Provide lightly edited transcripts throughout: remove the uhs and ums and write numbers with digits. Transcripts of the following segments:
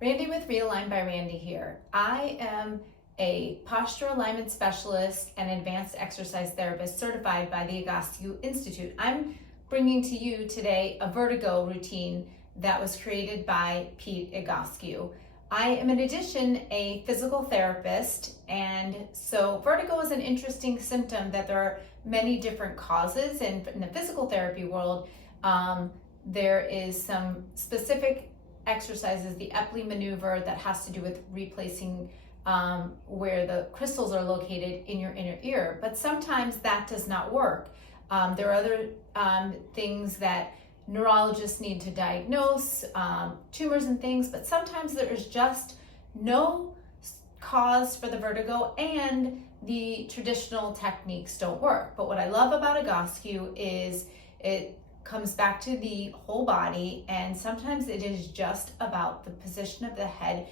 Randy with Realign by Randy here. I am a postural alignment specialist and advanced exercise therapist certified by the Egoscue Institute. I'm bringing to you today a vertigo routine that was created by Pete Egoscue. I am in addition a physical therapist, and so vertigo is an interesting symptom that there are many different causes, and in the physical therapy world there is some specific exercises, the Epley maneuver, that has to do with replacing where the crystals are located in your inner ear. But sometimes that does not work. There are other things that neurologists need to diagnose, tumors and things, but sometimes there is just no cause for the vertigo and the traditional techniques don't work. But what I love about Egoscue is it comes back to the whole body, and sometimes it is just about the position of the head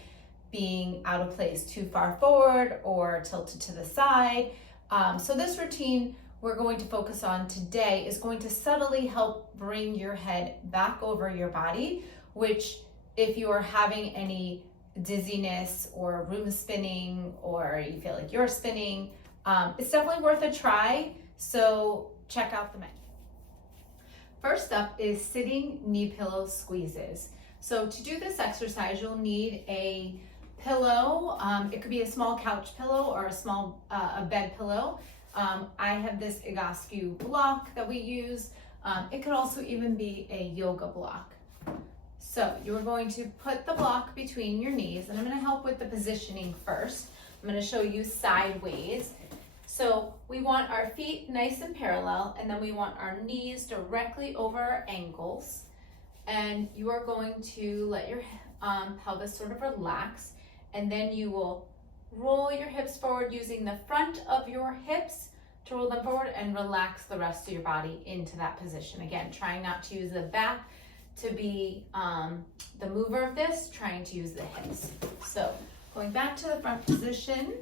being out of place, too far forward or tilted to the side. So this routine we're going to focus on today is going to subtly help bring your head back over your body, which if you are having any dizziness or room spinning, or you feel like you're spinning, it's definitely worth a try. So check out the menu. First up is sitting knee pillow squeezes. So to do this exercise, you'll need a pillow. It could be a small couch pillow or a small a bed pillow. I have this Egoscue block that we use. It could also even be a yoga block. So you're going to put the block between your knees, and I'm going to help with the positioning first. I'm going to show you sideways. So we want our feet nice and parallel, and then we want our knees directly over our ankles. And you are going to let your pelvis sort of relax, and then you will roll your hips forward using the front of your hips to roll them forward and relax the rest of your body into that position. Again, trying not to use the back to be the mover of this, trying to use the hips. So going back to the front position,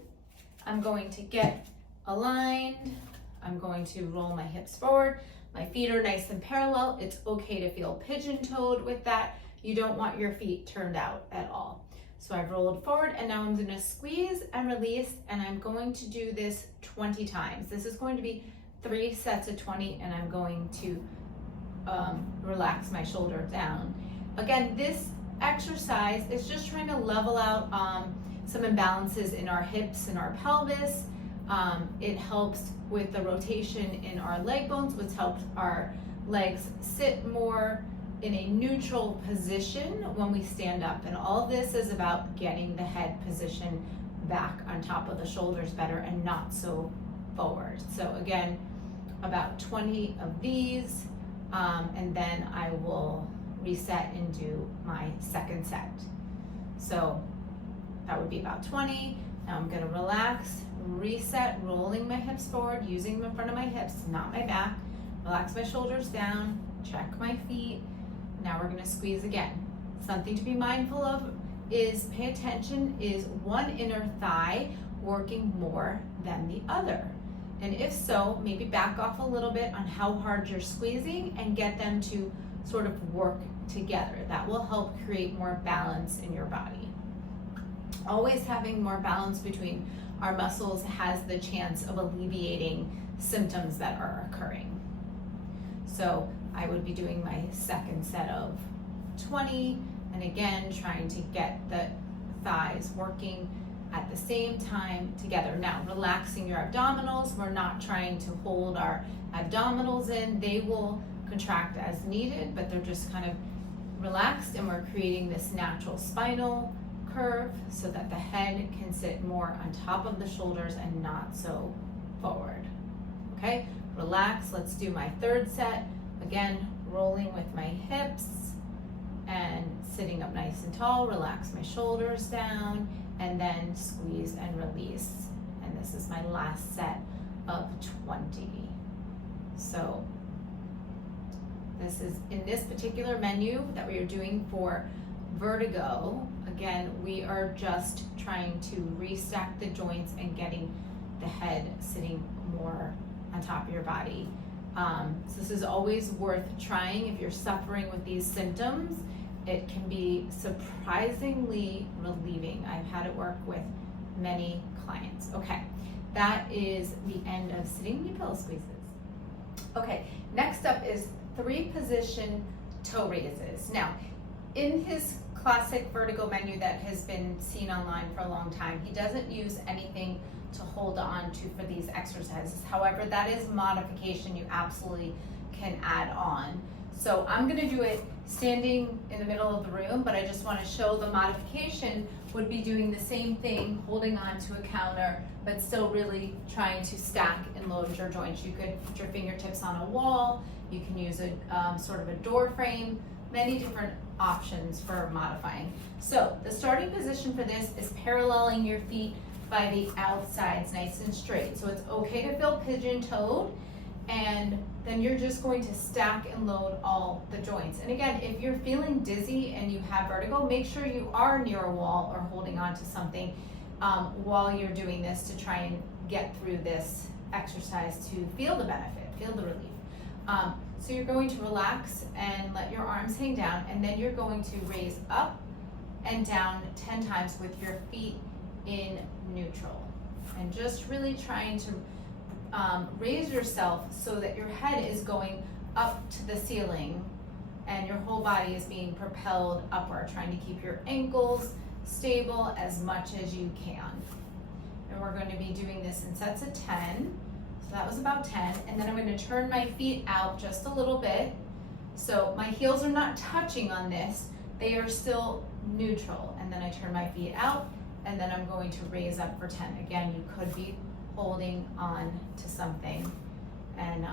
I'm going to get aligned. I'm going to roll my hips forward. My feet are nice and parallel. It's okay to feel pigeon-toed with that. You don't want your feet turned out at all. So I've rolled forward, and now I'm going to squeeze and release, and I'm going to do this 20 times. This is going to be 3 sets of 20, and I'm going to relax my shoulder down. Again, this exercise is just trying to level out some imbalances in our hips and our pelvis. It helps with the rotation in our leg bones, which helps our legs sit more in a neutral position when we stand up. And all this is about getting the head position back on top of the shoulders better and not so forward. So again, about 20 of these, and then I will reset and do my second set. So that would be about 20. Now I'm going to relax, reset, rolling my hips forward, using them in front of my hips, not my back. Relax my shoulders down, check my feet. Now we're going to squeeze again. Something to be mindful of is pay attention, is one inner thigh working more than the other? And if so, maybe back off a little bit on how hard you're squeezing and get them to sort of work together. That will help create more balance in your body. Always having more balance between our muscles has the chance of alleviating symptoms that are occurring. So I would be doing my second set of 20, and again, trying to get the thighs working at the same time together. Now, relaxing your abdominals. We're not trying to hold our abdominals in. They will contract as needed, but they're just kind of relaxed, and we're creating this natural spinal curve so that the head can sit more on top of the shoulders and not so forward. Okay, relax. Let's do my third set. Again, rolling with my hips and sitting up nice and tall. Relax my shoulders down, and then squeeze and release. And this is my last set of 20. So this is in this particular menu that we are doing for vertigo. Again, we are just trying to restack the joints and getting the head sitting more on top of your body. So this is always worth trying if you're suffering with these symptoms. it can be surprisingly relieving. I've had it work with many clients. Okay, that is the end of sitting knee pillow squeezes. Okay, next up is 3-position toe raises. Now, in his classic Vertigo menu that has been seen online for a long time, he doesn't use anything to hold on to for these exercises. However, that is modification you absolutely can add on. So I'm gonna do it standing in the middle of the room, but I just wanna show the modification would be doing the same thing, holding on to a counter, but still really trying to stack and load your joints. You could put your fingertips on a wall, you can use a sort of a door frame, many different options for modifying. So the starting position for this is paralleling your feet by the outsides, nice and straight. So it's okay to feel pigeon-toed, and then you're just going to stack and load all the joints. And again, if you're feeling dizzy and you have vertigo, make sure you are near a wall or holding on to something while you're doing this to try and get through this exercise to feel the benefit, feel the relief. So you're going to relax and let your arms hang down, and then you're going to raise up and down 10 times with your feet in neutral. And just really trying to raise yourself so that your head is going up to the ceiling and your whole body is being propelled upward, trying to keep your ankles stable as much as you can. And we're going to be doing this in sets of 10. So that was about 10. And then I'm going to turn my feet out just a little bit. So my heels are not touching on this. They are still neutral. And then I turn my feet out, and then I'm going to raise up for 10. Again, you could be holding on to something, and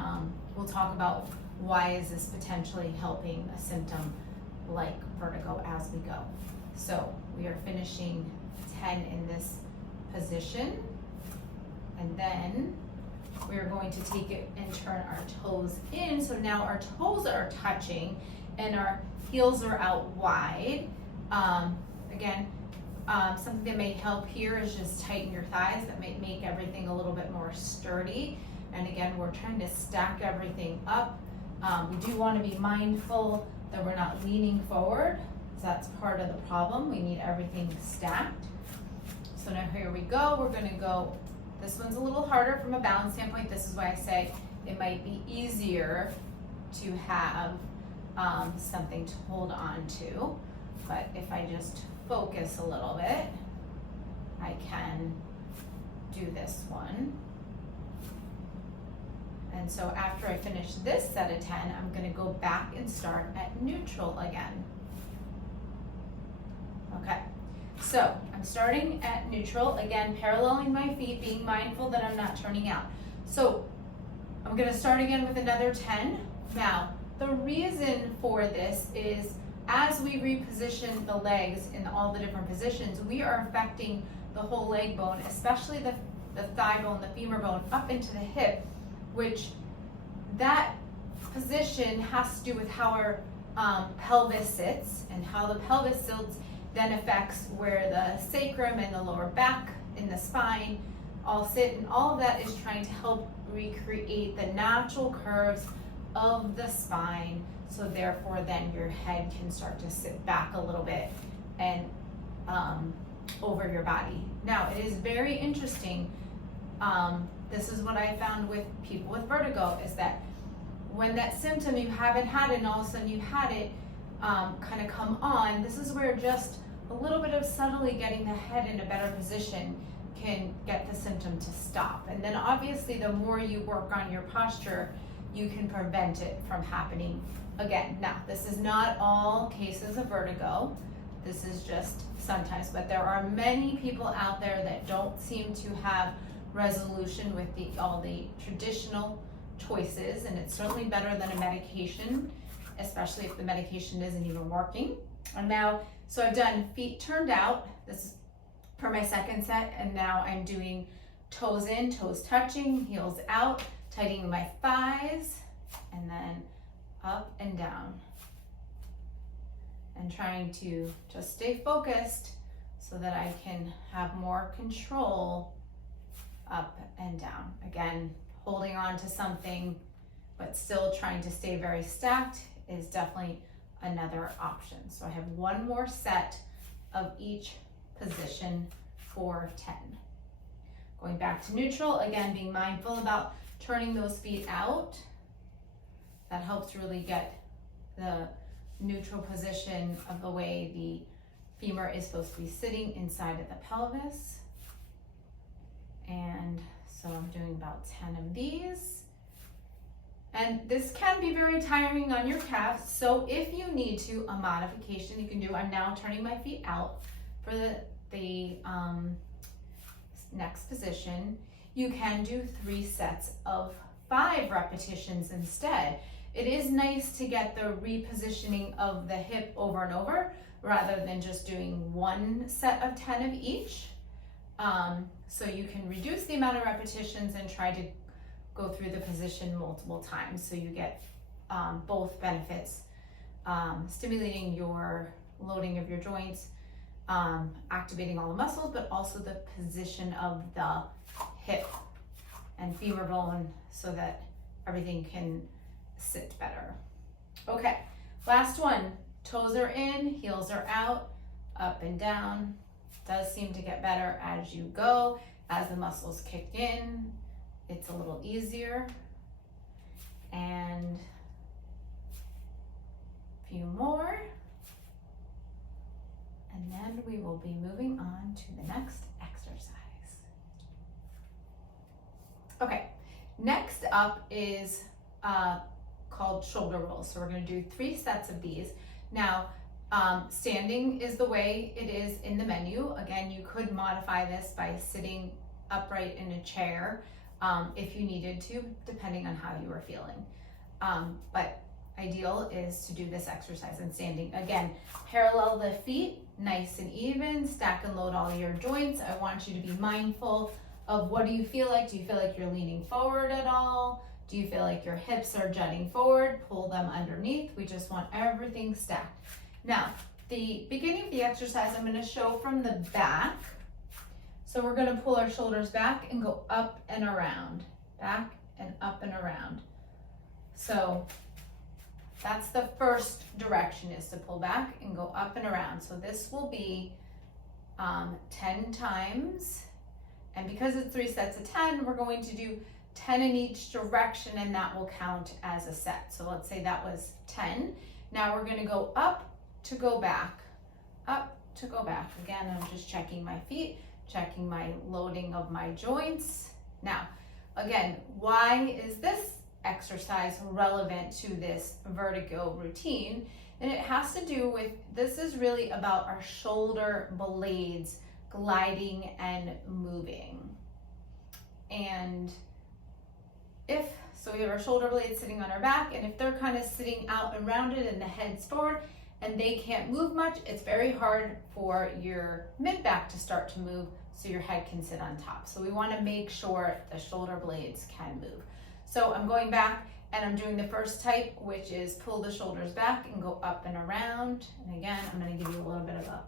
we'll talk about why is this potentially helping a symptom like vertigo as we go. So we are finishing 10 in this position, and then we're going to take it and turn our toes in. So now our toes are touching and our heels are out wide. Again, something that may help here is just tighten your thighs. That might make everything a little bit more sturdy. And again, we're trying to stack everything up. We do want to be mindful that we're not leaning forward. So that's part of the problem. We need everything stacked. So now here we go. We're going to go, this one's a little harder from a balance standpoint. This is why I say it might be easier to have something to hold on to. But if I just focus a little bit, I can do this one. And so after I finish this set of 10, I'm going to go back and start at neutral again. Okay, so I'm starting at neutral, again, paralleling my feet, being mindful that I'm not turning out. So I'm going to start again with another 10. Now, the reason for this is as we reposition the legs in all the different positions, we are affecting the whole leg bone, especially the thigh bone, the femur bone, up into the hip, which that position has to do with how our pelvis sits, and how the pelvis sits then affects where the sacrum and the lower back and the spine all sit, and all of that is trying to help recreate the natural curves of the spine, so therefore then your head can start to sit back a little bit and over your body. Now it is very interesting, this is what I found with people with vertigo, is that when that symptom you haven't had it and all of a sudden you had it kind of come on, this is where just a little bit of subtly getting the head in a better position can get the symptom to stop. And then obviously the more you work on your posture, you can prevent it from happening again. Now, this is not all cases of vertigo. This is just sometimes, but there are many people out there that don't seem to have resolution with all the traditional choices, and it's certainly better than a medication, especially if the medication isn't even working. And now, so I've done feet turned out, this is for my second set, and now I'm doing toes in, toes touching, heels out, tightening my thighs, and then up and down. And trying to just stay focused so that I can have more control up and down. Again, holding on to something, but still trying to stay very stacked is definitely another option. So I have one more set of each position for 10. Going back to neutral, again, being mindful about turning those feet out. That helps really get the neutral position of the way the femur is supposed to be sitting inside of the pelvis. And so I'm doing about 10 of these. And this can be very tiring on your calves. So if you need to, a modification you can do, I'm now turning my feet out for the next position. You can do 3 sets of 5 repetitions instead. It is nice to get the repositioning of the hip over and over rather than just doing 1 set of 10 of each. So you can reduce the amount of repetitions and try to go through the position multiple times so you get both benefits, stimulating your loading of your joints, activating all the muscles, but also the position of the hip and femur bone so that everything can sit better. Okay, last one. Toes are in, heels are out, up and down. Does seem to get better as you go, as the muscles kick in. It's a little easier. And a few more. And then we will be moving on to the next exercise. Okay, next up is called shoulder rolls. So we're going to do 3 sets of these. Now, standing is the way it is in the menu. Again, you could modify this by sitting upright in a chair if you needed to, depending on how you are feeling. But ideal is to do this exercise in standing. Again, parallel the feet, nice and even, stack and load all your joints. I want you to be mindful of what do you feel like? Do you feel like you're leaning forward at all? Do you feel like your hips are jutting forward? Pull them underneath. We just want everything stacked. Now, the beginning of the exercise, I'm going to show from the back. So we're going to pull our shoulders back and go up and around, back and up and around. So that's the first direction, is to pull back and go up and around. So this will be 10 times. And because it's 3 sets of 10, we're going to do 10 in each direction, and that will count as a set. So let's say that was 10. Now we're going to go up to go back, up to go back. Again, I'm just checking my feet, checking my loading of my joints. Now, again, why is this exercise relevant to this vertigo routine? And it has to do with, this is really about our shoulder blades gliding and moving. And so we have our shoulder blades sitting on our back, and if they're kind of sitting out and rounded and the head's forward and they can't move much, it's very hard for your mid-back to start to move so your head can sit on top. So we want to make sure the shoulder blades can move. So I'm going back and I'm doing the first type, which is pull the shoulders back and go up and around. And again, I'm going to give you a little bit of a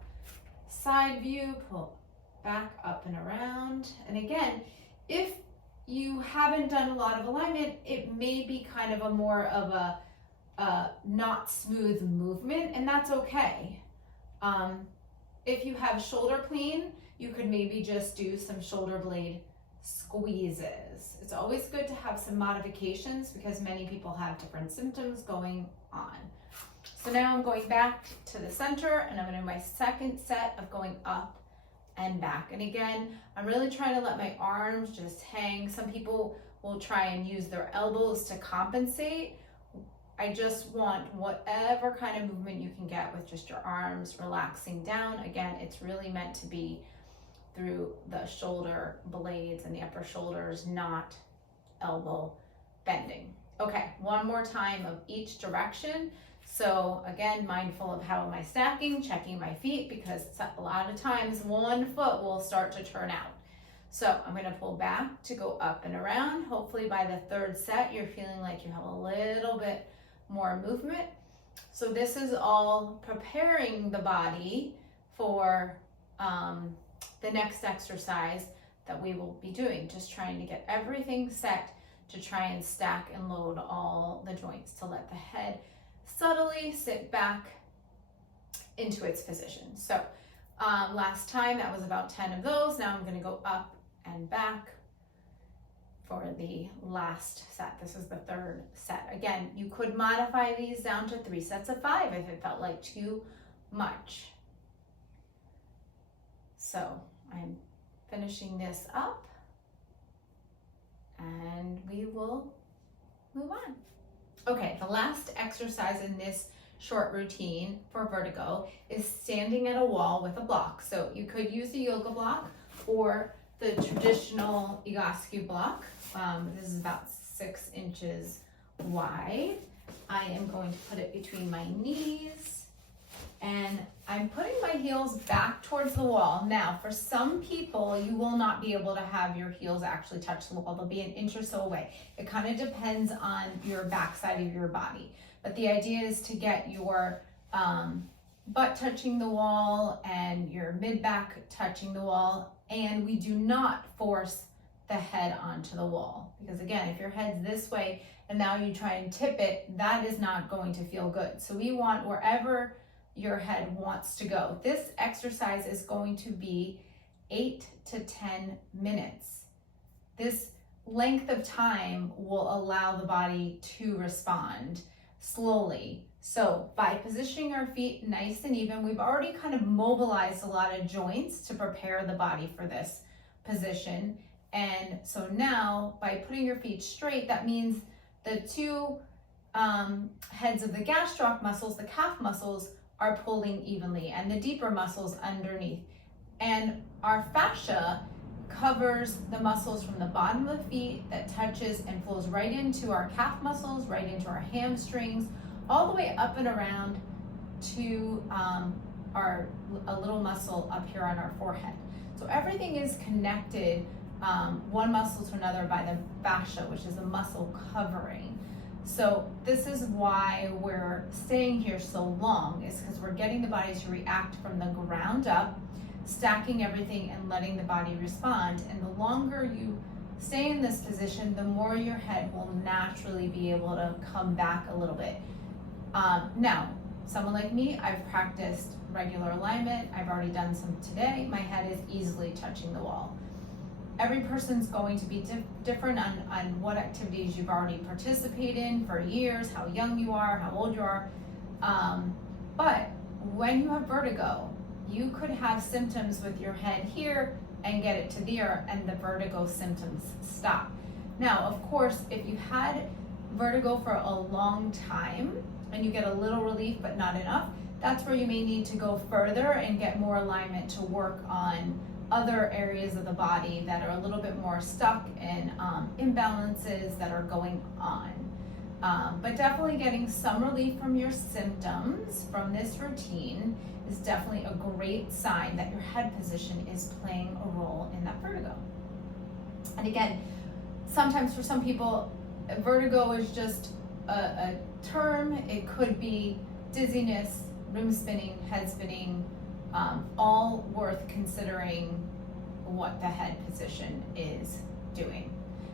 side view, pull back, up and around. And again, if you haven't done a lot of alignment, it may be kind of a more of a not smooth movement, and that's okay. If you have shoulder pain, you could maybe just do some shoulder blade squeezes. It's always good to have some modifications because many people have different symptoms going on. So now I'm going back to the center, and I'm going to do my second set of going up and back. And again, I'm really trying to let my arms just hang. Some people will try and use their elbows to compensate. I just want whatever kind of movement you can get with just your arms relaxing down. Again, it's really meant to be through the shoulder blades and the upper shoulders, not elbow bending. Okay, one more time of each direction. So again, mindful of how am I stacking, checking my feet, because a lot of times one foot will start to turn out. So I'm going to pull back to go up and around. Hopefully by the third set, you're feeling like you have a little bit more movement. So this is all preparing the body for the next exercise that we will be doing, just trying to get everything set to try and stack and load all the joints to let the head subtly sit back into its position. So last time that was about 10 of those. Now I'm going to go up and back for the last set. This is the third set. Again, you could modify these down to 3 sets of 5 if it felt like too much. So I'm finishing this up and we will move on. Okay, the last exercise in this short routine for vertigo is standing at a wall with a block. So you could use the yoga block or the traditional Egoscue block. This is about 6 inches wide. I am going to put it between my knees and I'm putting my heels back towards the wall. Now, for some people, you will not be able to have your heels actually touch the wall. They'll be an inch or so away. It kind of depends on your backside of your body. But the idea is to get your butt touching the wall and your mid-back touching the wall. And we do not force the head onto the wall. Because again, if your head's this way and now you try and tip it, that is not going to feel good. So we want wherever your head wants to go. This exercise is going to be 8 to 10 minutes. This length of time will allow the body to respond slowly. So by positioning our feet nice and even, we've already kind of mobilized a lot of joints to prepare the body for this position. And so now by putting your feet straight, that means the 2 heads of the gastroc muscles, the calf muscles, are pulling evenly, and the deeper muscles underneath. And our fascia covers the muscles from the bottom of the feet that touches and flows right into our calf muscles, right into our hamstrings, all the way up and around to a little muscle up here on our forehead. So everything is connected, one muscle to another, by the fascia, which is a muscle covering. So this is why we're staying here so long, is because we're getting the body to react from the ground up, stacking everything and letting the body respond. And the longer you stay in this position, the more your head will naturally be able to come back a little bit. Now, someone like me, I've practiced regular alignment. I've already done some today. My head is easily touching the wall. Every person's going to be different on what activities you've already participated in for years, how young you are, how old you are. But when you have vertigo, you could have symptoms with your head here and get it to there, and the vertigo symptoms stop. Now, of course, if you had vertigo for a long time and you get a little relief but not enough, that's where you may need to go further and get more alignment to work on other areas of the body that are a little bit more stuck in imbalances that are going on. But definitely getting some relief from your symptoms from this routine is definitely a great sign that your head position is playing a role in that vertigo. And again, sometimes for some people, vertigo is just a term. It could be dizziness, room spinning, head spinning, all worth considering what the head position is doing.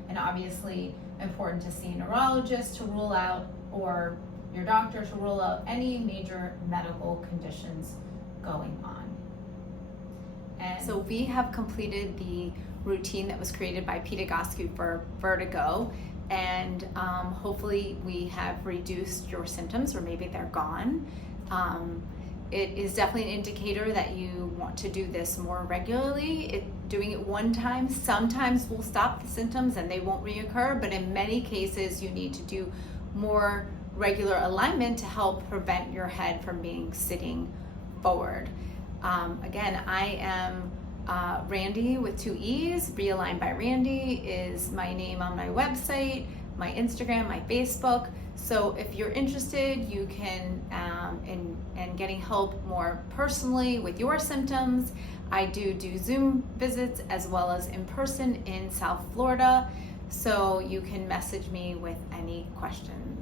And obviously important to see a neurologist to rule out, or your doctor to rule out any major medical conditions going on. And so we have completed the routine that was created by Pete Egoscue for vertigo, and hopefully we have reduced your symptoms, or maybe they're gone. It is definitely an indicator that you want to do this more regularly. Doing it one time sometimes will stop the symptoms and they won't reoccur, but in many cases you need to do more regular alignment to help prevent your head from being sitting forward. Again, I am Randy with 2 E's. Realigned by Randy is my name on my website, my Instagram, my Facebook. So if you're interested, you can, in getting help more personally with your symptoms, I do Zoom visits as well as in person in South Florida. So you can message me with any questions.